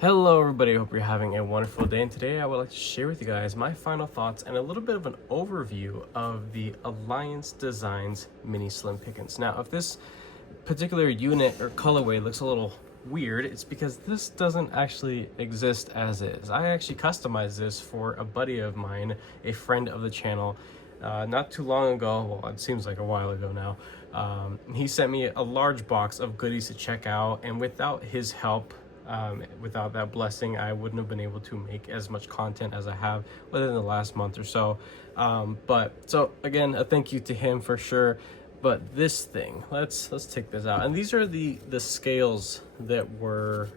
Hello everybody, I hope you're having a wonderful day, and today I would like to share with you guys my final thoughts and a little bit of an overview of the Alliance Designs Mini Slim Pickens. Now, if this particular unit or colorway looks a little weird, it's because this doesn't actually exist as is. I actually customized this for a buddy of mine, a friend of the channel, not too long ago. Well, it seems like a while ago now. He sent me a large box of goodies to check out, and without his help, without that blessing, I wouldn't have been able to make as much content as I have within the last month or so. So again, a thank you to him for sure. But this thing, let's take this out. And these are the scales that were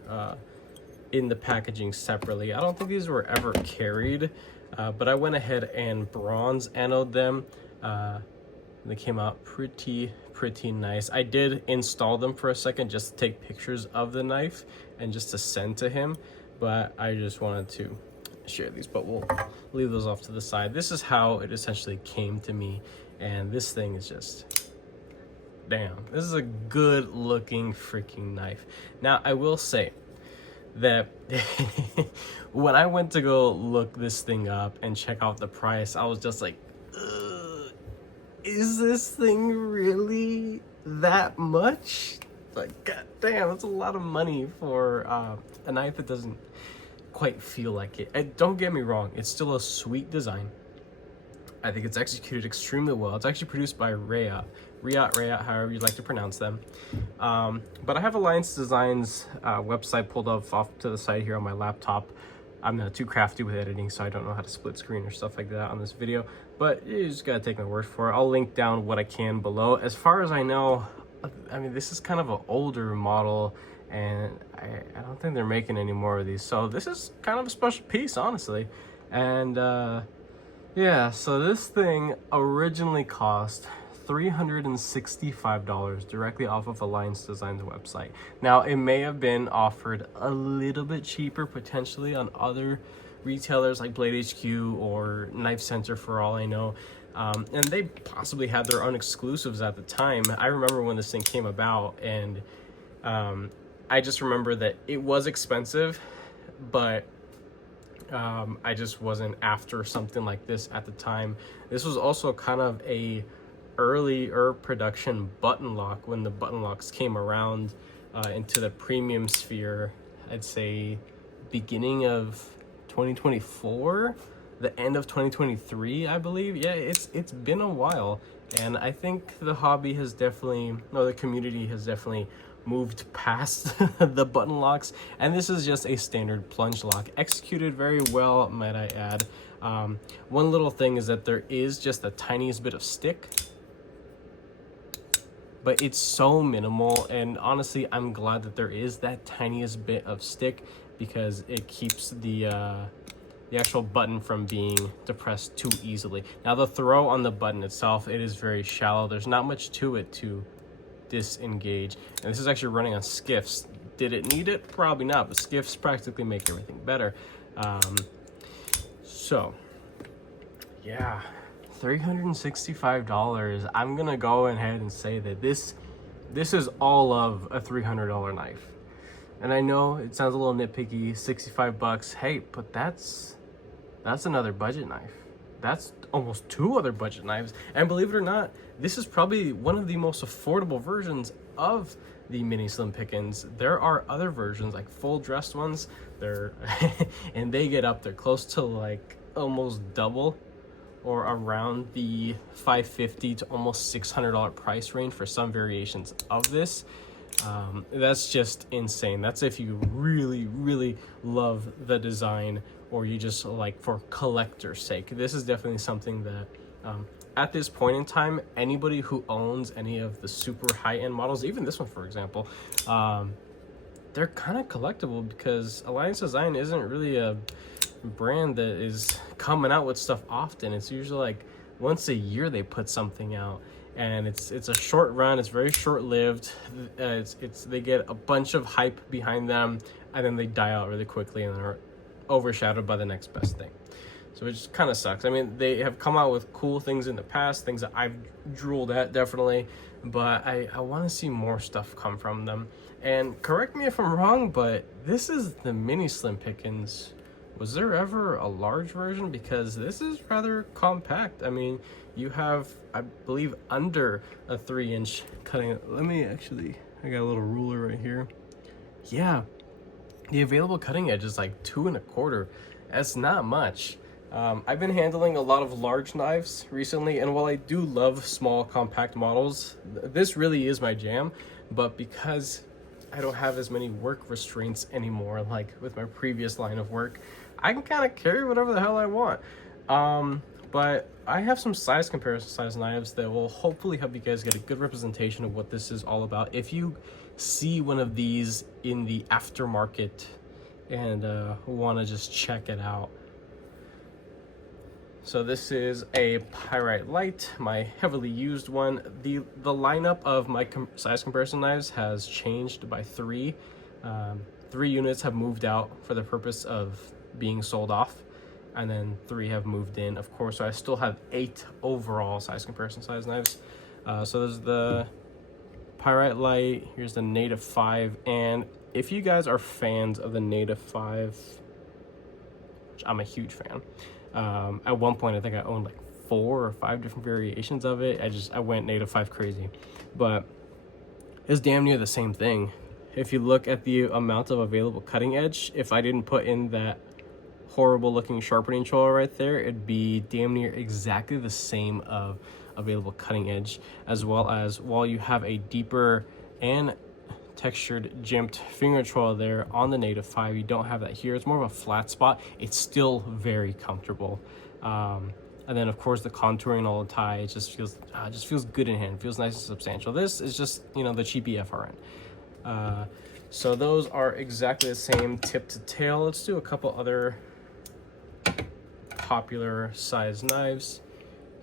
in the packaging separately. I don't think these were ever carried, but I went ahead and bronze anode them. They came out pretty nice. I did install them for a second just to take pictures of the knife and just to send to him, but I just wanted to share these, but we'll leave those off to the side. This is how it essentially came to me, and this thing is just, damn, this is a good looking freaking knife. Now, I will say that when I went to go look this thing up and check out the price, I was just like, is this thing really that much? Like, god damn, that's a lot of money for a knife that doesn't quite feel like it. And don't get me wrong, it's still a sweet design. I think it's executed extremely well. It's actually produced by Rayot, however you'd like to pronounce them. But I have Alliance Designs website pulled up off to the side here on my laptop. I'm not too crafty with editing, so I don't know how to split screen or stuff like that on this video, but you just gotta take my word for it. I'll link down what I can below. As far as I know, I mean, this is kind of an older model, and I don't think they're making any more of these, so this is kind of a special piece, honestly. And yeah, so this thing originally cost $365 directly off of Alliance Design's website. Now, it may have been offered a little bit cheaper potentially on other retailers like Blade HQ or Knife Center, for all I know. And they possibly had their own exclusives at the time. I remember when this thing came about, and I just remember that it was expensive, but I just wasn't after something like this at the time. This was also kind of a earlier production button lock when the button locks came around into the premium sphere. I'd say beginning of 2024, the end of 2023, I believe. Yeah, it's been a while, and I think the hobby has definitely, no, the community has definitely moved past the button locks, and this is just a standard plunge lock, executed very well, might I add. One little thing is that there is just the tiniest bit of stick, but it's so minimal, and honestly, I'm glad that there is that tiniest bit of stick, because it keeps the actual button from being depressed too easily. Now, the throw on the button itself, it is very shallow. There's not much to it to disengage, and this is actually running on skiffs. Did it need it? Probably not, but skiffs practically make everything better. So yeah, $365. I'm gonna go ahead and say that this is all of a $300 knife. And I know it sounds a little nitpicky, 65 bucks. Hey, but that's another budget knife. That's almost two other budget knives. And believe it or not, this is probably one of the most affordable versions of the Mini Slim Pickens. There are other versions, like full dressed ones. They're and they get up there close to like almost double, or around the $550 to almost $600 price range for some variations of this. That's just insane. That's if you really love the design, or you just like for collector's sake. This is definitely something that at this point in time, anybody who owns any of the super high-end models, even this one for example, they're kind of collectible, because Alliance Design isn't really a brand that is coming out with stuff often. It's usually like once a year they put something out, and it's a short run. It's very short-lived. They get a bunch of hype behind them, and then they die out really quickly, and they're overshadowed by the next best thing. So it just kind of sucks. I mean, they have come out with cool things in the past, things that I've drooled at definitely, but I want to see more stuff come from them. And correct me if I'm wrong, but this is the Mini Slim Pickens. Was there ever a large version? Because this is rather compact. I mean, you have, I believe, under a 3-inch cutting. Let me actually, I got a little ruler right here. Yeah, the available cutting edge is like 2 1/4. That's not much. I've been handling a lot of large knives recently, and while I do love small compact models, this really is my jam. But because I don't have as many work restraints anymore, like with my previous line of work, I can kind of carry whatever the hell I want. But I have some size comparison size knives that will hopefully help you guys get a good representation of what this is all about. If you see one of these in the aftermarket and want to just check it out. So this is a Pyrite Light, my heavily used one. The lineup of my size comparison knives has changed by 3. 3 units have moved out for the purpose of being sold off, and then 3 have moved in, of course. So I still have 8 overall size comparison size knives. So there's the Pyrite Light, here's the Native 5, and if you guys are fans of the Native 5, which I'm a huge fan, at one point I think I owned like 4 or 5 different variations of it. I went Native 5 crazy, but it's damn near the same thing. If you look at the amount of available cutting edge, if I didn't put in that horrible looking sharpening tool right there, it'd be damn near exactly the same of available cutting edge, as well as while you have a deeper and textured jimped finger control there on the Native 5, you don't have that here. It's more of a flat spot. It's still very comfortable. And then of course the contouring, all the tie, it just feels good in hand. It feels nice and substantial. This is just, you know, the cheapy FRN. So those are exactly the same tip to tail. Let's do a couple other popular size knives.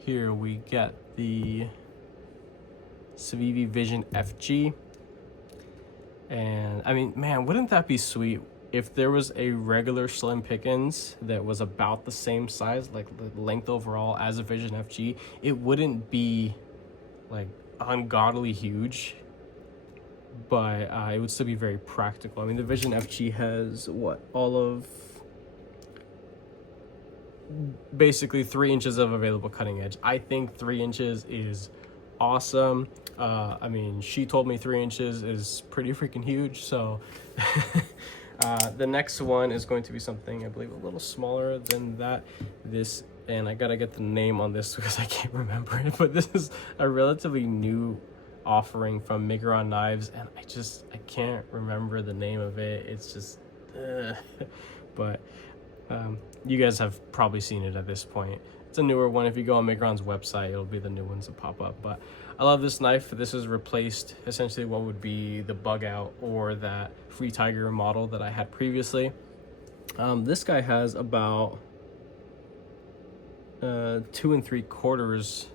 Here we get the Civivi Vision FG. And I mean, man, wouldn't that be sweet if there was a regular Slim Pickens that was about the same size, like the length overall as a Vision FG? It wouldn't be like ungodly huge, but it would still be very practical. I mean, the Vision FG has what, all of basically 3 inches of available cutting edge. I think 3 inches is awesome. I mean, she told me 3 inches is pretty freaking huge. So the next one is going to be something, I believe, a little smaller than that. This, and I gotta get the name on this because I can't remember it, but this is a relatively new offering from Migron Knives, and I can't remember the name of it. It's just but you guys have probably seen it at this point. It's a newer one. If you go on Migron's website, it'll be the new ones that pop up. But I love this knife. This has replaced essentially what would be the Bug Out or that Free Tiger model that I had previously. This guy has about 2 3/4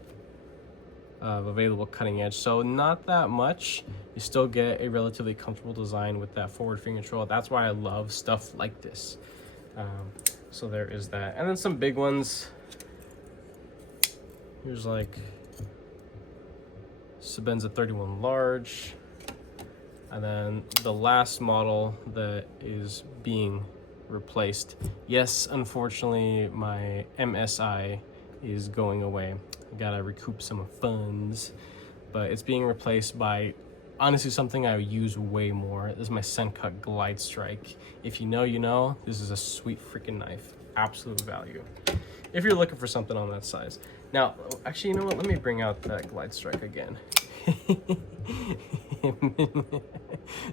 of available cutting edge, so not that much. You still get a relatively comfortable design with that forward finger control. That's why I love stuff like this. So there is that, and then some big ones. Here's like Sebenza 31 large, and then the last model that is being replaced. Yes, unfortunately, my MSI is going away. I gotta recoup some funds, but it's being replaced by honestly something I use way more. This is my Sencut Glide Strike. If you know, you know. This is a sweet freaking knife. Absolute value if you're looking for something on that size. Now, actually, you know what? Let me bring out that Glide Strike again.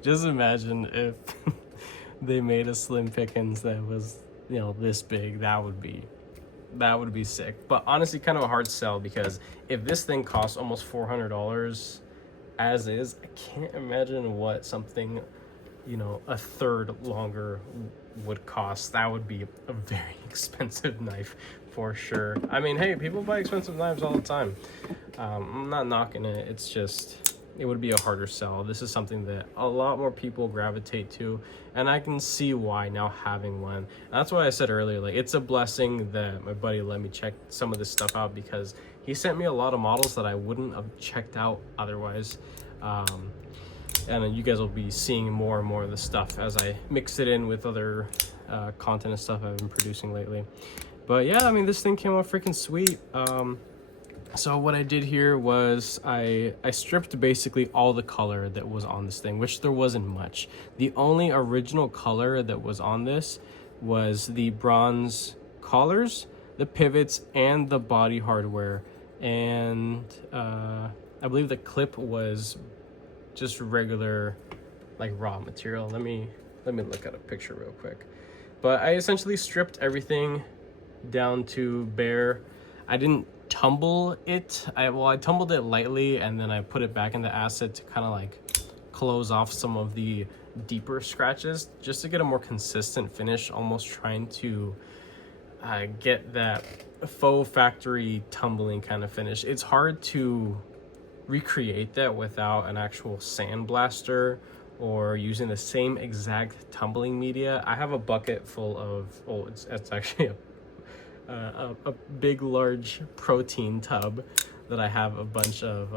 Just imagine if they made a Slim Pickens that was, you know, this big. That would be sick. But honestly, kind of a hard sell, because if this thing costs almost $400 as is, I can't imagine what something, you know, a third longer would cost. That would be a very expensive knife for sure. I mean, hey, people buy expensive knives all the time. I'm not knocking it. It's just, it would be a harder sell. This is something that a lot more people gravitate to, and I can see why now having one. And that's why I said earlier, like, it's a blessing that my buddy let me check some of this stuff out, because he sent me a lot of models that I wouldn't have checked out otherwise. and you guys will be seeing more and more of the stuff as I mix it in with other content and stuff I've been producing lately. But yeah, I mean, this thing came out freaking sweet. So what I did here was I stripped basically all the color that was on this thing, which there wasn't much. The only original color that was on this was the bronze collars, the pivots, and the body hardware. And I believe the clip was just regular, like, raw material. Let me look at a picture real quick. But I essentially stripped everything down to bare. I didn't tumble it. I tumbled it lightly, and then I put it back into acid to kind of like close off some of the deeper scratches, just to get a more consistent finish, almost trying to get that faux factory tumbling kind of finish. It's hard to recreate that without an actual sandblaster or using the same exact tumbling media. I have a bucket full of, it's actually a big large protein tub that I have a bunch of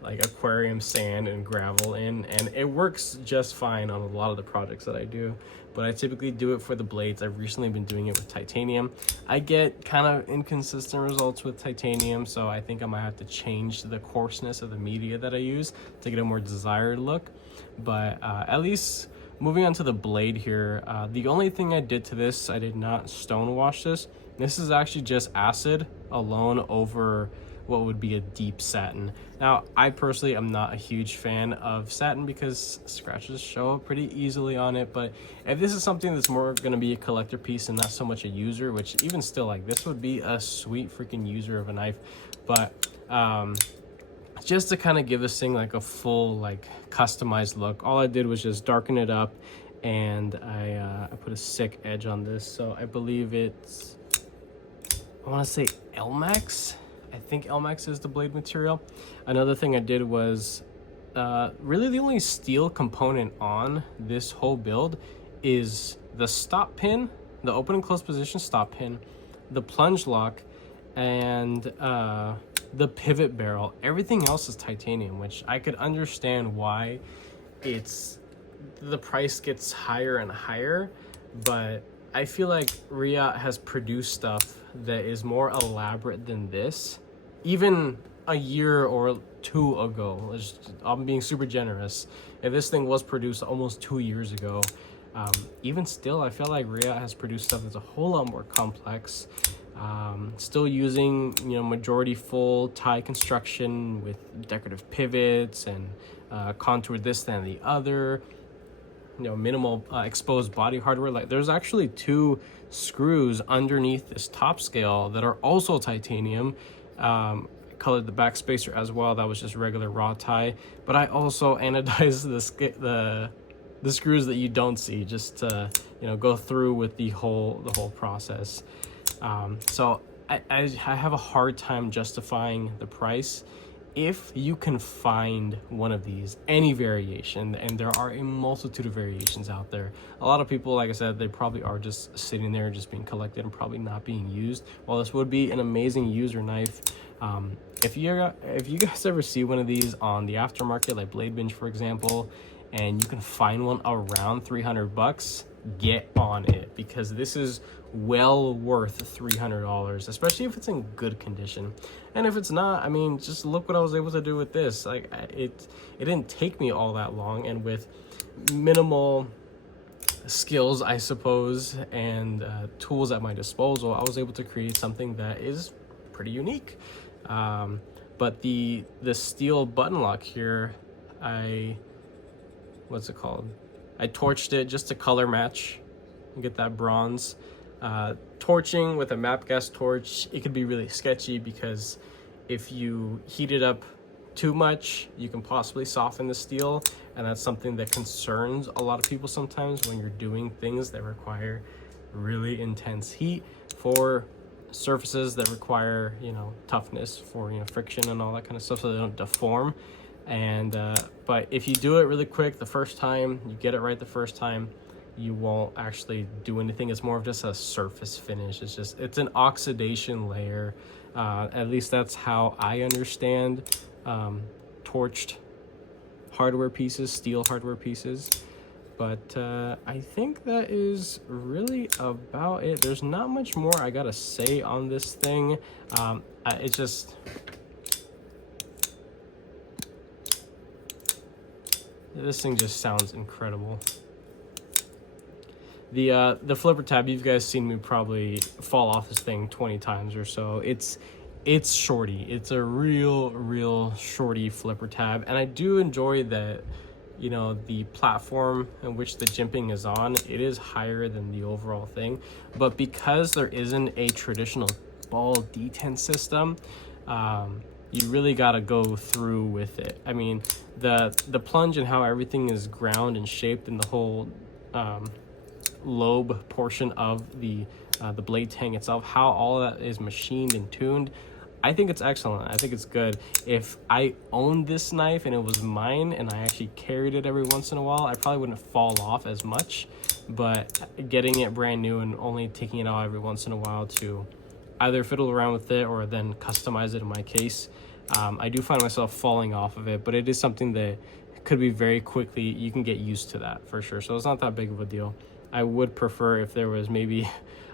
like aquarium sand and gravel in, and it works just fine on a lot of the projects that I do, but I typically do it for the blades. I've recently been doing it with titanium. I get kind of inconsistent results with titanium, so I think I might have to change the coarseness of the media that I use to get a more desired look. But at least moving on to the blade here, the only thing I did to this, I did not stone wash this. This is actually just acid alone over what would be a deep satin. Now, I personally am not a huge fan of satin because scratches show up pretty easily on it, but if this is something that's more gonna be a collector piece and not so much a user, which even still, like, this would be a sweet freaking user of a knife, but just to kind of give this thing like a full, like, customized look, all I did was just darken it up, and I put a sick edge on this. So I believe it's, I want to say Elmax. I think Elmax is the blade material. Another thing I did was really the only steel component on this whole build is the stop pin, the open and close position stop pin, the plunge lock, and the pivot barrel. Everything else is titanium, which I could understand why the price gets higher and higher, but I feel like Riyot has produced stuff that is more elaborate than this, even a year or two ago. I'm being super generous. If this thing was produced almost 2 years ago, even still, I feel like Riyot has produced stuff that's a whole lot more complex. Still using, majority full tie construction with decorative pivots and contour this, then the other. Minimal exposed body hardware. Like, there's actually 2 screws underneath this top scale that are also titanium. Colored the back spacer as well. That was just regular raw tie, but I also anodized the screws that you don't see, just to go through with the whole process. So I have a hard time justifying the price. If you can find one of these, any variation, and there are a multitude of variations out there. A lot of people, like I said, they probably are just sitting there, just being collected and probably not being used. While this would be an amazing user knife, if you guys ever see one of these on the aftermarket, like Blade Binge, for example, and you can find one around $300, get on it, because this is well worth $300, especially if it's in good condition. And if it's not, I mean, just look what I was able to do with this. Like, it didn't take me all that long, and with minimal skills, I suppose, and tools at my disposal, I was able to create something that is pretty unique. But the steel button lock here, what's it called? I torched it just to color match and get that bronze. Torching with a MAP gas torch, it could be really sketchy, because if you heat it up too much, you can possibly soften the steel, and that's something that concerns a lot of people sometimes when you're doing things that require really intense heat for surfaces that require toughness for friction and all that kind of stuff, so they don't deform. And but if you do it really quick the first time, you get it right the first time, you won't actually do anything. It's more of just a surface finish. It's an oxidation layer. At least that's how I understand torched hardware pieces, steel hardware pieces. But I think that is really about it. There's not much more I gotta say on this thing. It's just, this thing just sounds incredible. The flipper tab, you guys seen me probably fall off this thing 20 times or so. It's shorty. It's a real shorty flipper tab, and I do enjoy that. You know, the platform in which the jimping is on, it is higher than the overall thing, but because there isn't a traditional ball detent system, you really got to go through with it. I mean, the plunge and how everything is ground and shaped in the whole lobe portion of the blade tang itself, how all that is machined and tuned, I think it's excellent. I think it's good. If I owned this knife and it was mine and I actually carried it every once in a while, I probably wouldn't fall off as much. But getting it brand new and only taking it out every once in a while to either fiddle around with it or then customize it in my case, I do find myself falling off of it. But it is something that could be very quickly, you can get used to that for sure. So it's not that big of a deal. I would prefer if there was maybe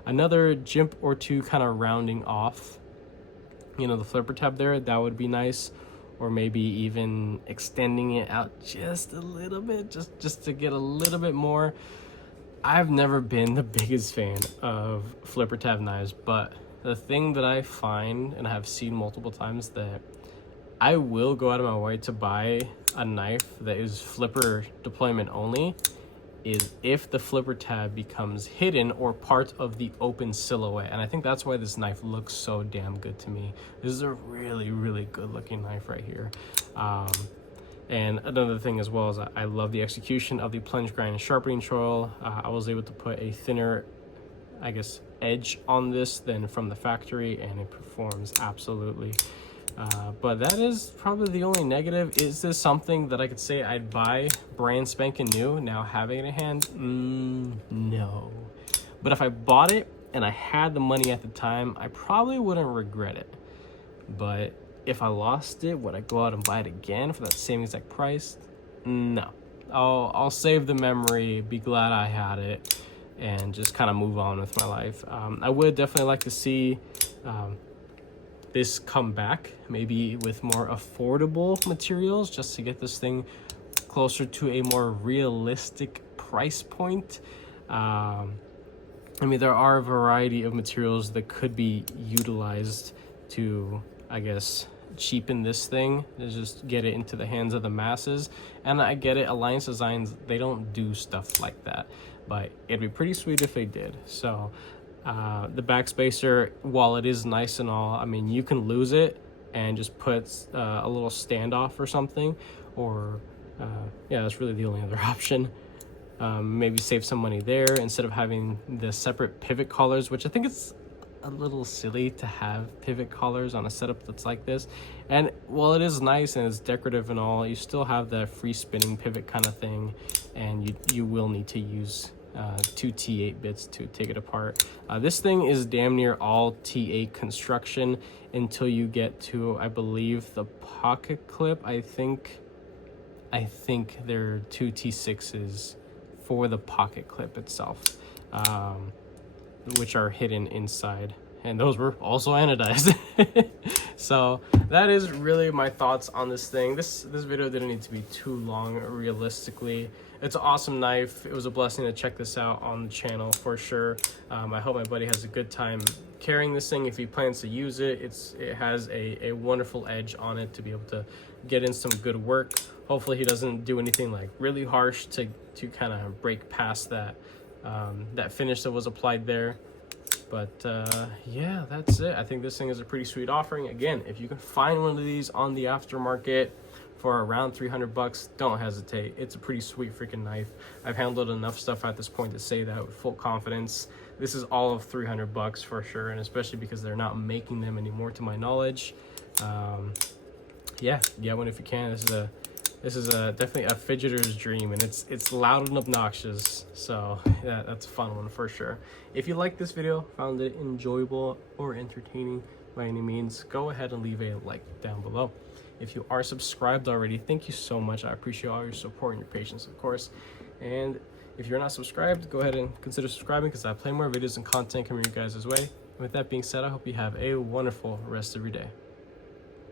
another jimp or two kind of rounding off, you know, the flipper tab there. That would be nice. Or maybe even extending it out just a little bit, just to get a little bit more. I've never been the biggest fan of flipper tab knives, but the thing that I find, and I have seen multiple times, that I will go out of my way to buy a knife that is flipper deployment only, is if the flipper tab becomes hidden or part of the open silhouette. And I think that's why this knife looks so damn good to me. This is a really good looking knife right here. And another thing as well is I love the execution of the plunge grind and sharpening choil. I was able to put a thinner, I guess, edge on this than from the factory, and it performs absolutely. But that is probably the only negative. Is this something that I could say I'd buy brand spanking new now having it in hand? No. But if I bought it and I had the money at the time, I probably wouldn't regret it. But if I lost it, would I go out and buy it again for that same exact price? No. I'll save the memory, be glad I had it, and just kind of move on with my life. I would definitely like to see this come back, maybe with more affordable materials, just to get this thing closer to a more realistic price point. I mean, there are a variety of materials that could be utilized to, I guess, cheapen this thing, to just get it into the hands of the masses. And I get it, Alliance Designs, they don't do stuff like that, but it'd be pretty sweet if they did. So the backspacer, while it is nice and all, I mean, you can lose it and just put a little standoff or something, or yeah, that's really the only other option. Maybe save some money there instead of having the separate pivot collars, which I think it's a little silly to have pivot collars on a setup that's like this. And while it is nice and it's decorative and all, you still have that free spinning pivot kind of thing, and you will need to use 2 T8 bits to take it apart. This thing is damn near all T8 construction until you get to, I believe, the pocket clip. I think they're 2 T6s for the pocket clip itself, which are hidden inside, and those were also anodized. So that is really my thoughts on this thing. This video didn't need to be too long, realistically. It's an awesome knife. It was a blessing to check this out on the channel for sure. I hope my buddy has a good time carrying this thing if he plans to use it. It has a wonderful edge on it to be able to get in some good work. Hopefully he doesn't do anything like really harsh to kind of break past that that finish that was applied there. But yeah, that's it. I think this thing is a pretty sweet offering. Again, if you can find one of these on the aftermarket for around 300 bucks, don't hesitate. It's a pretty sweet freaking knife. I've handled enough stuff at this point to say that with full confidence. This is all of 300 bucks for sure, and especially because they're not making them anymore to my knowledge. Yeah, get one if you can. This is definitely a fidgeter's dream, and it's loud and obnoxious. So yeah, that's a fun one for sure. If you liked this video, found it enjoyable or entertaining by any means, go ahead and leave a like down below. If you are subscribed already, thank you so much. I appreciate all your support and your patience, of course. And if you're not subscribed, go ahead and consider subscribing, because I have plenty more videos and content coming your guys' way. With that being said, I hope you have a wonderful rest of your day.